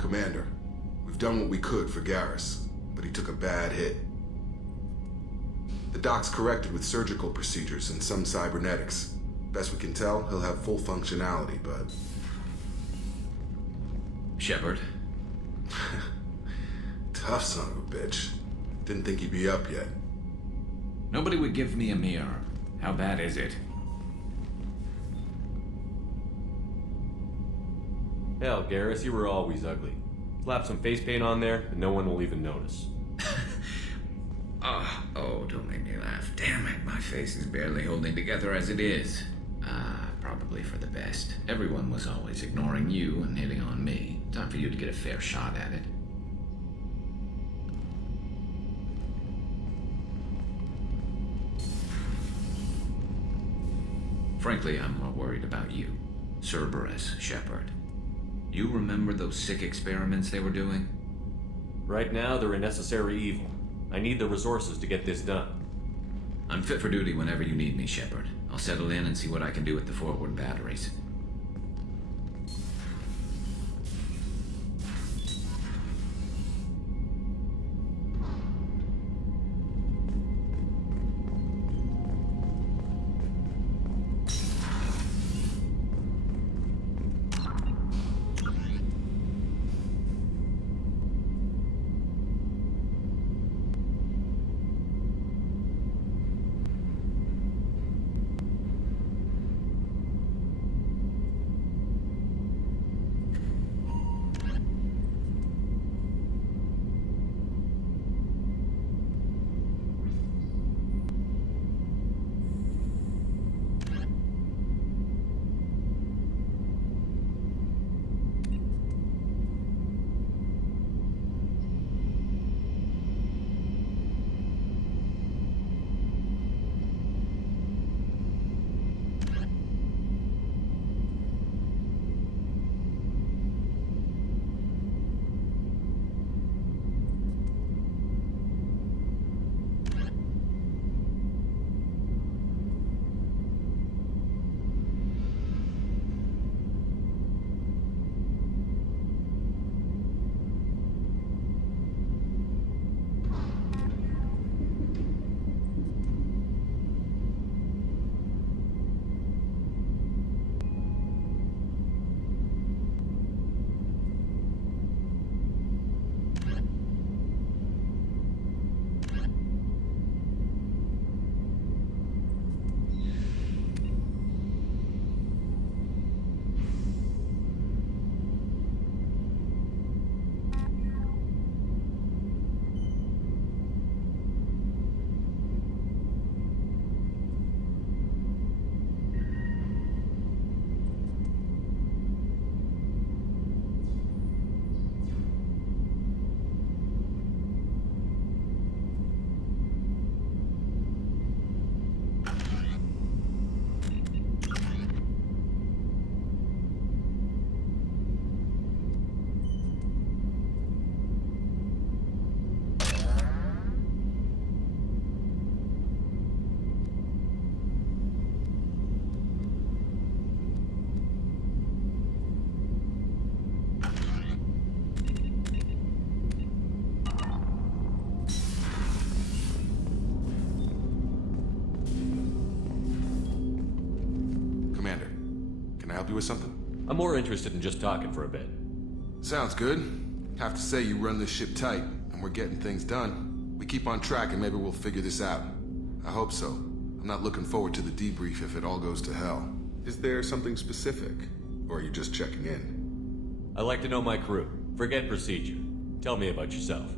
Commander, we've done what we could for Garrus, but he took a bad hit. The doc's corrected with surgical procedures and some cybernetics. Best we can tell, he'll have full functionality, but... Shepard? Tough son of a bitch. Didn't think he'd be up yet. Nobody would give me a mirror. How bad is it? Hell, Garrus, you were always ugly. Slap some face paint on there, and no one will even notice. Oh, don't make me laugh. Damn it, my face is barely holding together as it is. Probably for the best. Everyone was always ignoring you and hitting on me. Time for you to get a fair shot at it. Frankly, I'm more worried about you. Cerberus, Shepard. You remember those sick experiments they were doing? Right now, they're a necessary evil. I need the resources to get this done. I'm fit for duty whenever you need me, Shepard. I'll settle in and see what I can do with the forward batteries. help you with something? I'm more interested in just talking for a bit. Sounds good. Have to say you run this ship tight, and we're getting things done. We keep on track and maybe we'll figure this out. I hope so. I'm not looking forward to the debrief if it all goes to hell. Is there something specific? Or are you just checking in? I like to know my crew. Forget procedure. Tell me about yourself.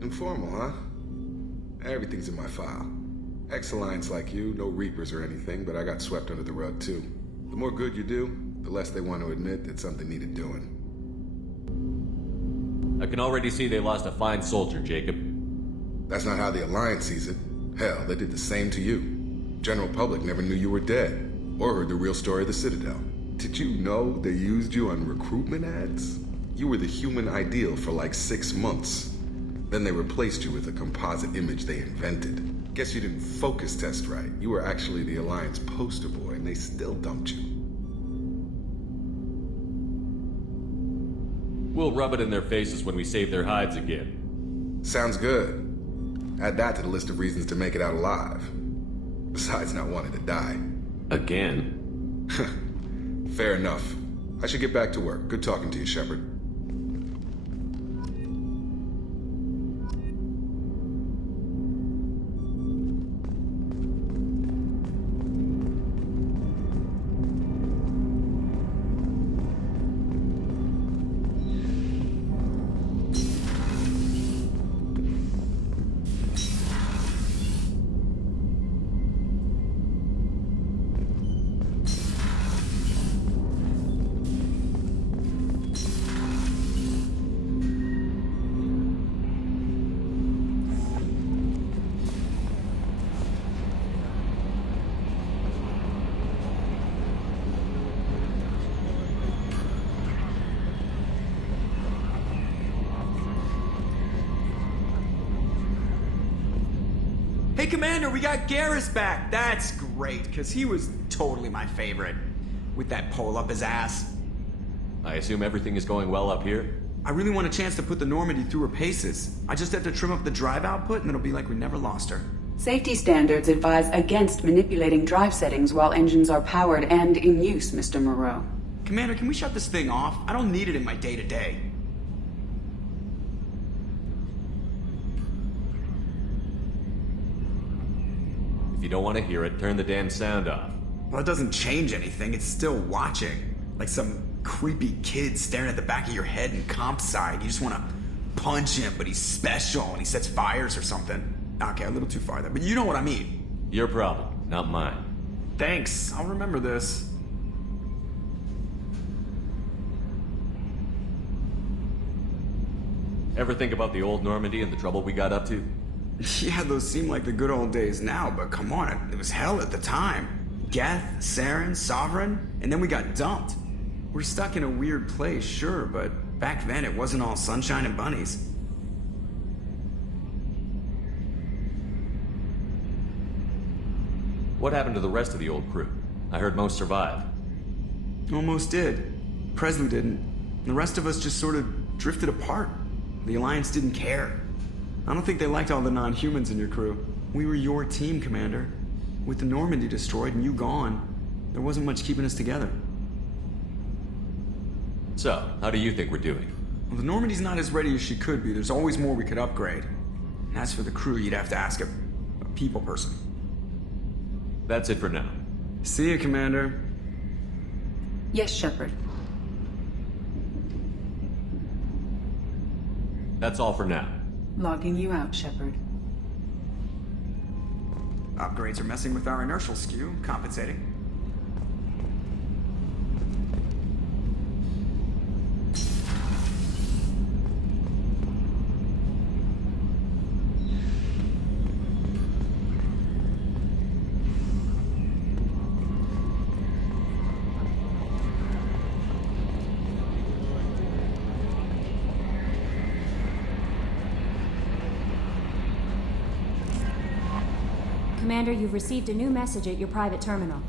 Informal, huh? Everything's in my file. Ex-Alliance like you, no Reapers or anything, but I got swept under the rug too. The more good you do, the less they want to admit that something needed doing. I can already see they lost a fine soldier, Jacob. That's not how the Alliance sees it. Hell, they did the same to you. General public never knew you were dead, or heard the real story of the Citadel. Did you know they used you on recruitment ads? You were the human ideal for like 6 months. Then they replaced you with a composite image they invented. Guess you didn't focus test right. You were actually the Alliance poster boy, and they still dumped you. We'll rub it in their faces when we save their hides again. Sounds good. Add that to the list of reasons to make it out alive. Besides not wanting to die. Again? Fair enough. I should get back to work. Good talking to you, Shepard. Hey, Commander, we got Garrus back. That's great, because he was totally my favorite. With that pole up his ass. I assume everything is going well up here? I really want a chance to put the Normandy through her paces. I just have to trim up the drive output and it'll be like we never lost her. Safety standards advise against manipulating drive settings while engines are powered and in use, Mr. Moreau. Commander, can we shut this thing off? I don't need it in my day-to-day. If you don't want to hear it, turn the damn sound off. Well, it doesn't change anything. It's still watching. Like some creepy kid staring at the back of your head in comp side. You just want to punch him, but he's special and he sets fires or something. Okay, a little too far there, but you know what I mean. Your problem, not mine. Thanks, I'll remember this. Ever think about the old Normandy and the trouble we got up to? Yeah, those seem like the good old days now, but come on, it was hell at the time. Geth, Saren, Sovereign, and then we got dumped. We're stuck in a weird place, sure, but back then it wasn't all sunshine and bunnies. What happened to the rest of the old crew? I heard most survived. Almost did. Presley didn't. The rest of us just sort of drifted apart. The Alliance didn't care. I don't think they liked all the non-humans in your crew. We were your team, Commander. With the Normandy destroyed and you gone, there wasn't much keeping us together. So, how do you think we're doing? Well, the Normandy's not as ready as she could be. There's always more we could upgrade. And as for the crew, you'd have to ask a people person. That's it for now. See you, Commander. Yes, Shepard. That's all for now. Logging you out, Shepard. Upgrades are messing with our inertial skew, compensating. Commander, you've received a new message at your private terminal.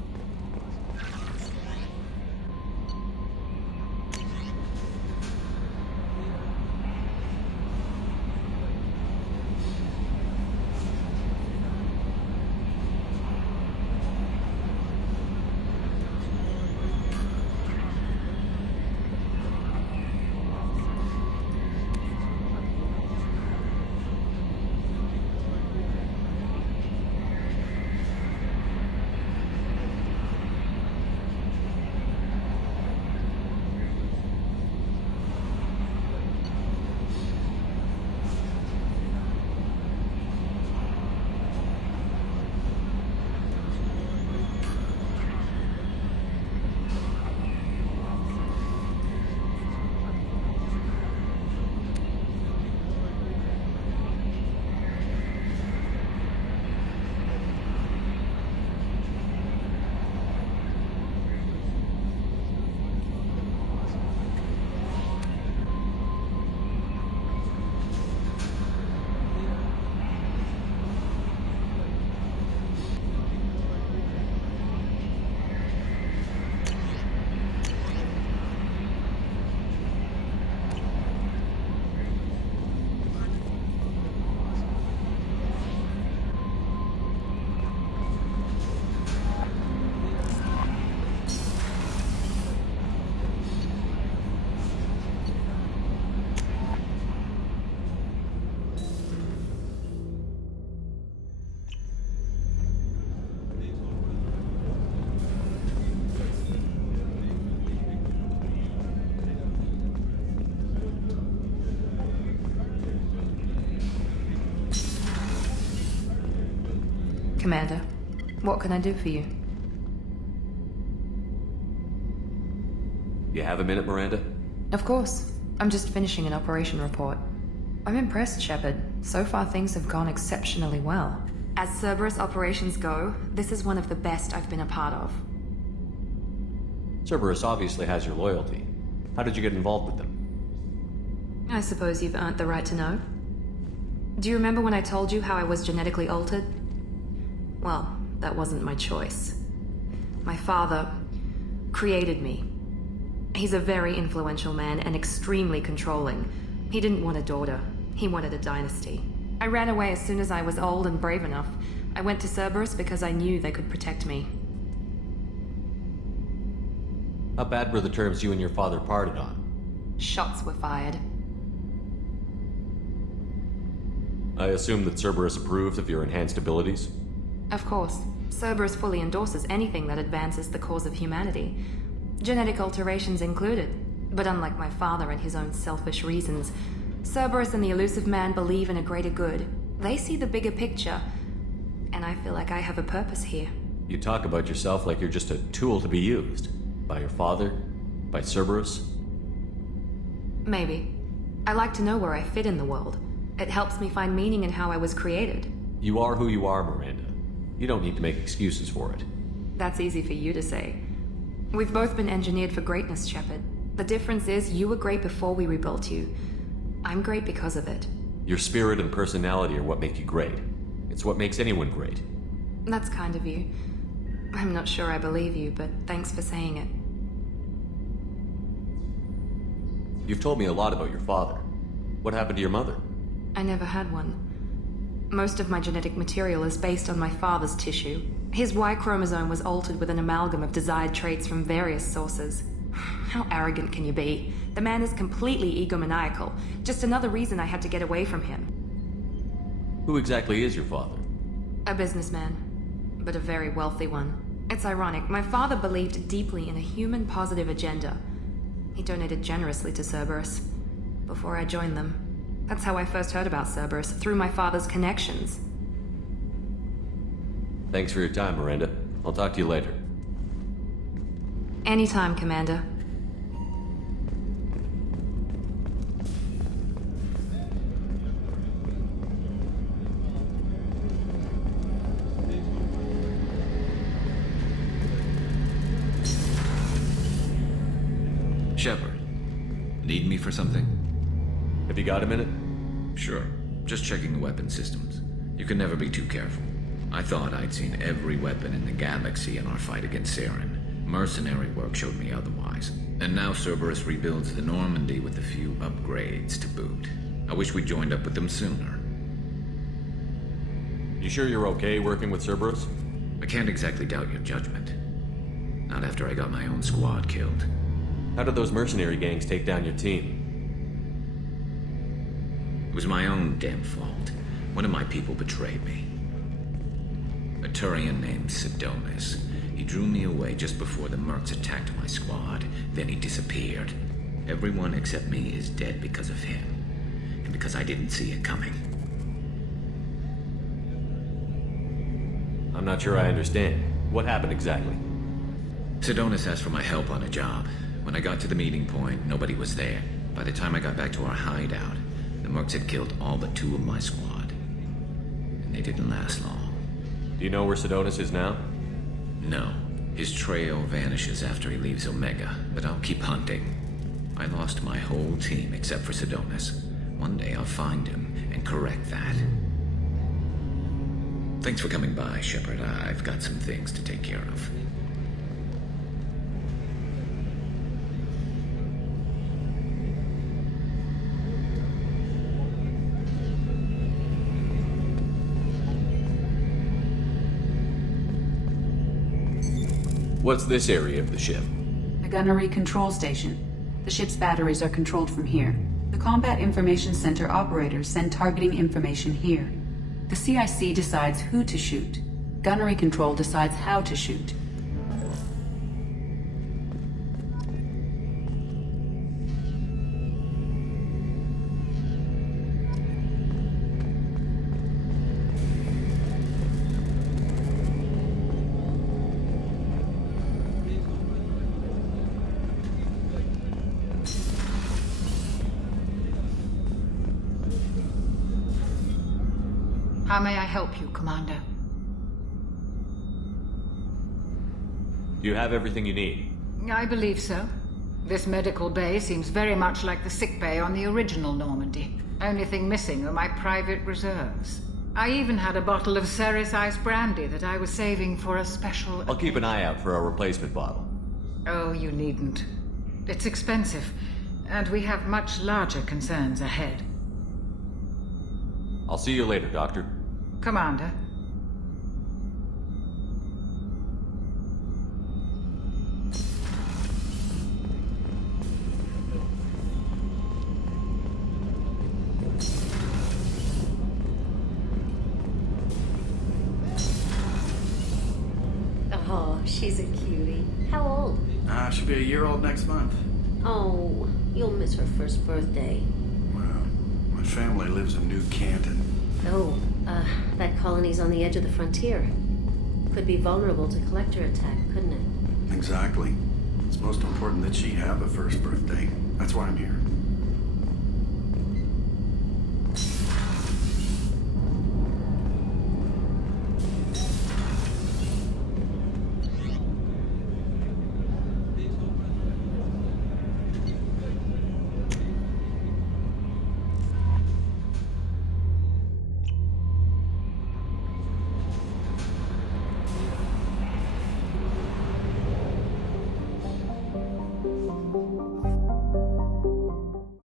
Commander, what can I do for you? You have a minute, Miranda? Of course. I'm just finishing an operation report. I'm impressed, Shepard. So far things have gone exceptionally well. As Cerberus operations go, this is one of the best I've been a part of. Cerberus obviously has your loyalty. How did you get involved with them? I suppose you've earned the right to know. Do you remember when I told you how I was genetically altered? Well, that wasn't my choice. My father created me. He's a very influential man and extremely controlling. He didn't want a daughter. He wanted a dynasty. I ran away as soon as I was old and brave enough. I went to Cerberus because I knew they could protect me. How bad were the terms you and your father parted on? Shots were fired. I assume that Cerberus approved of your enhanced abilities? Of course. Cerberus fully endorses anything that advances the cause of humanity. Genetic alterations included. But unlike my father and his own selfish reasons, Cerberus and the elusive man believe in a greater good. They see the bigger picture, and I feel like I have a purpose here. You talk about yourself like you're just a tool to be used. By your father? By Cerberus? Maybe. I like to know where I fit in the world. It helps me find meaning in how I was created. You are who you are, Miranda. You don't need to make excuses for it. That's easy for you to say. We've both been engineered for greatness, Shepard. The difference is you were great before we rebuilt you. I'm great because of it. Your spirit and personality are what make you great. It's what makes anyone great. That's kind of you. I'm not sure I believe you, but thanks for saying it. You've told me a lot about your father. What happened to your mother? I never had one. Most of my genetic material is based on my father's tissue. His Y chromosome was altered with an amalgam of desired traits from various sources. How arrogant can you be? The man is completely egomaniacal. Just another reason I had to get away from him. Who exactly is your father? A businessman, but a very wealthy one. It's ironic, my father believed deeply in a human-positive agenda. He donated generously to Cerberus before I joined them. That's how I first heard about Cerberus, through my father's connections. Thanks for your time, Miranda. I'll talk to you later. Anytime, Commander. Shepard, need me for something? Have you got a minute? Sure. Just checking the weapon systems. You can never be too careful. I thought I'd seen every weapon in the galaxy in our fight against Saren. Mercenary work showed me otherwise. And now Cerberus rebuilds the Normandy with a few upgrades to boot. I wish we joined up with them sooner. You sure you're okay working with Cerberus? I can't exactly doubt your judgment. Not after I got my own squad killed. How did those mercenary gangs take down your team? It was my own damn fault. One of my people betrayed me. A Turian named Sidonis. He drew me away just before the mercs attacked my squad. Then he disappeared. Everyone except me is dead because of him. And because I didn't see it coming. I'm not sure I understand. What happened exactly? Sidonis asked for my help on a job. When I got to the meeting point, nobody was there. By the time I got back to our hideout, the mercs had killed all but 2 of my squad. And they didn't last long. Do you know where Sidonis is now? No. His trail vanishes after he leaves Omega, but I'll keep hunting. I lost my whole team except for Sidonis. One day I'll find him and correct that. Thanks for coming by, Shepard. I've got some things to take care of. What's this area of the ship? The gunnery control station. The ship's batteries are controlled from here. The Combat Information Center operators send targeting information here. The CIC decides who to shoot. Gunnery control decides how to shoot. How may I help you, Commander? You have everything you need. I believe so. This medical bay seems very much like the sick bay on the original Normandy. Only thing missing are my private reserves. I even had a bottle of Ceres Ice brandy that I was saving for a special... I'll keep an eye out for a replacement bottle. Oh, you needn't. It's expensive, and we have much larger concerns ahead. I'll see you later, Doctor. Commander. Oh, she's a cutie. How old? She'll be a year old next month. Oh, you'll miss her first birthday. Well, my family lives in New Canton. Oh, that colony's on the edge of the frontier. Could be vulnerable to collector attack, couldn't it? Exactly. It's most important that she have a first birthday. That's why I'm here.